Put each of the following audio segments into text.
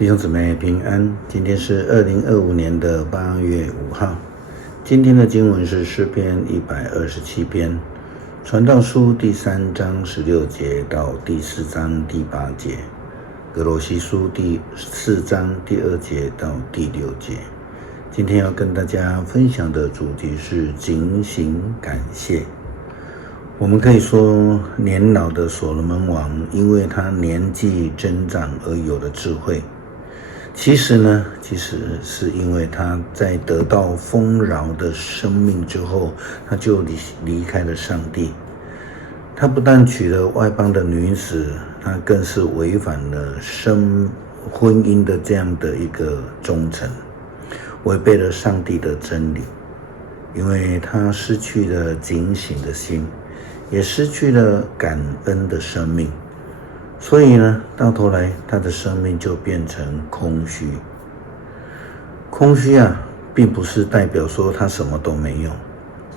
弟兄姊妹平安，今天是2025年的8月5号。今天的经文是诗篇127篇，传道书第3章16节到第4章第8节，歌罗西书第4章第2节到第6节。今天要跟大家分享的主题是警醒感谢。我们可以说，年老的所罗门王因为他年纪增长而有了智慧，其实是因为他在得到丰饶的生命之后，他就离开了上帝。他不但娶了外邦的女子，他更是违反了婚姻的这样的一个忠诚，违背了上帝的真理。因为他失去了警醒的心，也失去了感恩的生命，所以到头来他的生命就变成空虚。空虚并不是代表说他什么都没有，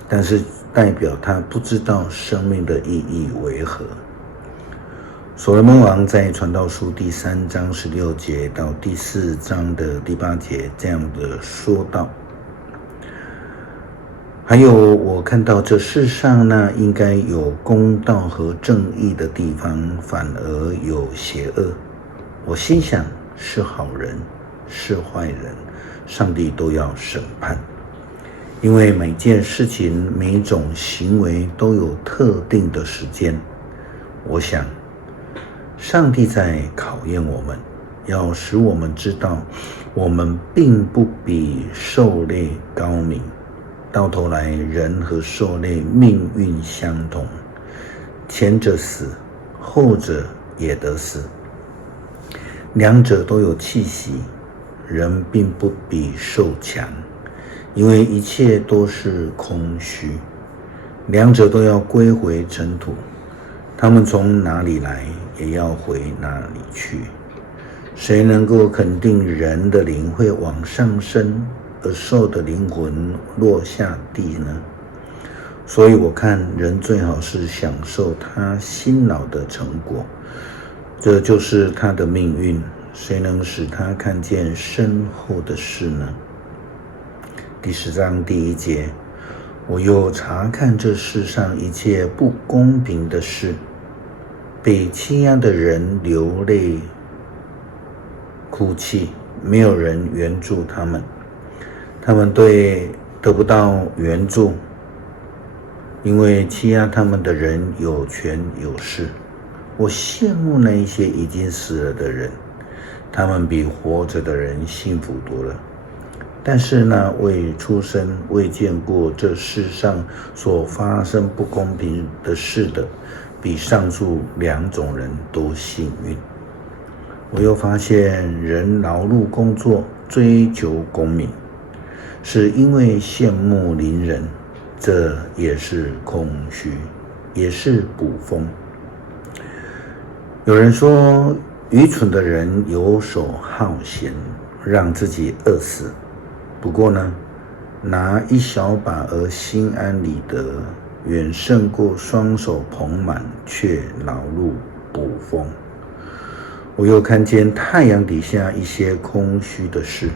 但是代表他不知道生命的意义为何。所罗门王在传道书第3章16节到第4章的第8节这样的说道：还有，我看到这世上应该有公道和正义的地方，反而有邪恶。我心想，是好人是坏人，上帝都要审判，因为每件事情每种行为都有特定的时间。我想上帝在考验我们，要使我们知道我们并不比兽类高明，到头来人和兽类命运相同，前者死，后者也得死，两者都有气息。人并不比兽强，因为一切都是空虚，两者都要归回尘土，他们从哪里来，也要回哪里去。谁能够肯定人的灵会往上升，而兽的灵魂落下地呢？所以我看人最好是享受他辛劳的成果，这就是他的命运。谁能使他看见身后的事呢？第10章第1节，我又查看这世上一切不公平的事，被欺压的人流泪哭泣，没有人援助他们，他们得不到援助，因为欺压他们的人有权有势。我羡慕那一些已经死了的人，他们比活着的人幸福多了。但是未出生未见过这世上所发生不公平的事的，比上述两种人都幸运。我又发现人劳碌工作，追求功名，是因为羡慕邻人，这也是空虚，也是捕风。有人说，愚蠢的人游手好闲，让自己饿死。不过拿一小把而心安理得，远胜过双手捧满却劳碌捕风。我又看见太阳底下一些空虚的事，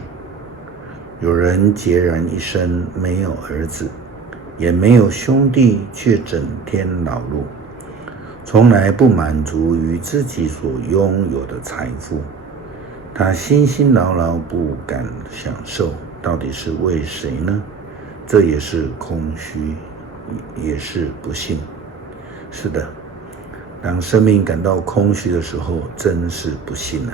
有人孑然一身，没有儿子，也没有兄弟，却整天劳碌，从来不满足于自己所拥有的财富。他辛辛劳劳不敢享受，到底是为谁呢？这也是空虚，也是不幸。是的，当生命感到空虚的时候，真是不幸啊。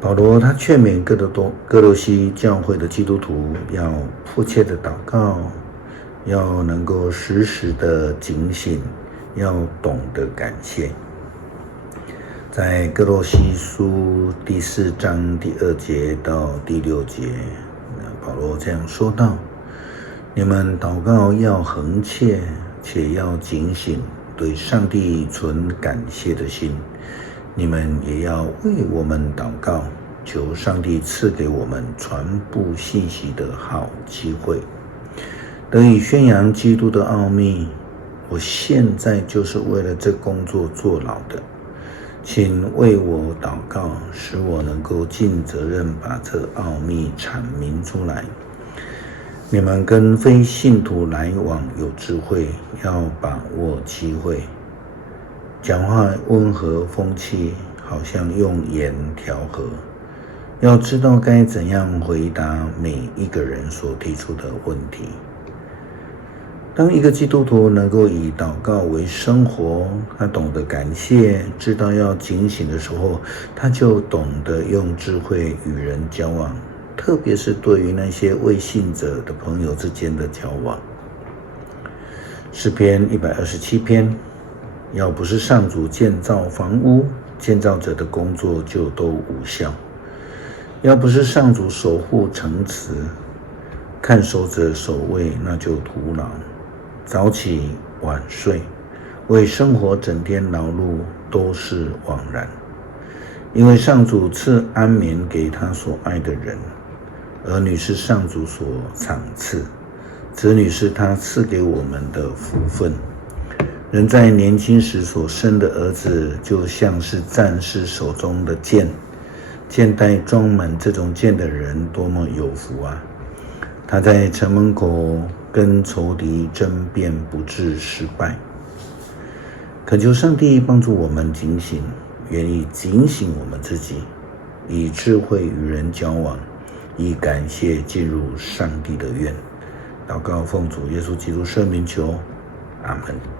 保罗他劝勉哥罗西教会的基督徒要迫切的祷告，要能够时时的警醒，要懂得感谢。在歌罗西书第4章第2节到第6节，保罗这样说道：你们祷告要恒切，且要警醒，对上帝存感谢的心。你们也要为我们祷告，求上帝赐给我们传布信息的好机会，得以宣扬基督的奥秘。我现在就是为了这工作坐牢的，请为我祷告，使我能够尽责任把这奥秘阐明出来。你们跟非信徒来往有智慧，要把握机会，讲话温和风气，好像用盐调和，要知道该怎样回答每一个人所提出的问题。当一个基督徒能够以祷告为生活，他懂得感谢，知道要警醒的时候，他就懂得用智慧与人交往，特别是对于那些未信者的朋友之间的交往。诗篇127篇，要不是上主建造房屋，建造者的工作就都无效；要不是上主守护城池，看守者守卫，那就徒劳。早起晚睡，为生活整天劳碌，都是枉然。因为上主赐安眠给他所爱的人，儿女是上主所赏赐，子女是他赐给我们的福分。人在年轻时所生的儿子，就像是战士手中的剑，剑袋装满这种剑的人，多么有福啊！他在城门口跟仇敌争辩，不致失败。恳求上帝帮助我们警醒，愿意警醒我们自己，以智慧与人交往，以感谢进入上帝的院。祷告奉主耶稣基督圣名求，阿们。